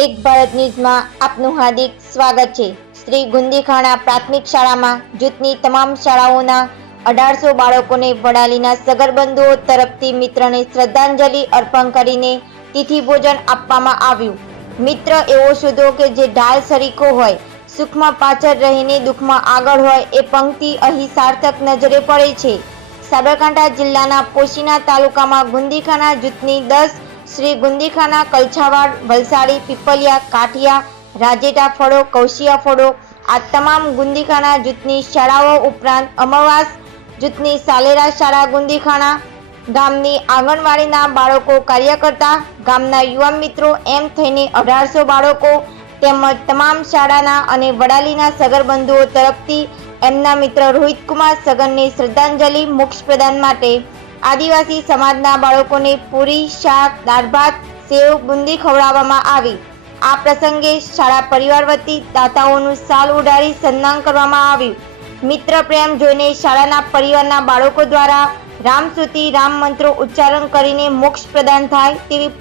એક ભારત ન્યૂઝમાં આપનું હાર્દિક સ્વાગત છે. શ્રી ગુંદીખાણા પ્રાથમિક શાળામાં જૂથની તમામ શાળાઓના અઢારસો બાળકોને વડાલીના સગરબંધુઓ તરફથી મિત્રને શ્રદ્ધાંજલિ અર્પણ કરીને તિથિ ભોજન આપવામાં આવ્યું. મિત્ર એવો શોધો કે જે ઢાલ સરીકો હોય, સુખમાં પાછળ રહીને દુઃખમાં આગળ હોય એ પંક્તિ અહીં સાર્થક નજરે પડે છે. સાબરકાંઠા જિલ્લાના પોશીના તાલુકામાં ગુંદીખાના જૂથની દસ શ્રી ગુંદીખાના કલછાવાડ, વલસાડી, પીપલિયા, કાઠિયા, રાજેટા ફળો, કૌશિયા ફળો, આ તમામ ગુંદીખાના જૂથની શાળાઓ ઉપરાંત અમવાસ જૂથની સાલેરા શાળા ગુંદીખાણા ગામની આંગણવાડીના બાળકો કાર્યકર્તા ગામના યુવા મિત્રો એમ થઈને અઢારસો બાળકો તેમજ તમામ શાળાના અને વડાલીના સગરબંધુઓ તરફથી એમના મિત્ર રોહિતકુમાર સગનને શ્રદ્ધાંજલિ મોક્ષ પ્રદાન માટે આદિવાસી સમાજના બાળકોને પૂરી શાક, દાળ ભાત, સેવ, બુંદી ખવડાવવામાં આવી. આ પ્રસંગે શાળા પરિવાર વતી દાતાઓનું સાલ ઉડાડી સન્માન કરવામાં આવ્યું. મિત્ર પ્રેમ જોઈને શાળાના પરિવારના બાળકો દ્વારા રામસ્તુતિ રામ મંત્રો ઉચ્ચારણ કરીને મોક્ષ પ્રદાન થાય તેવી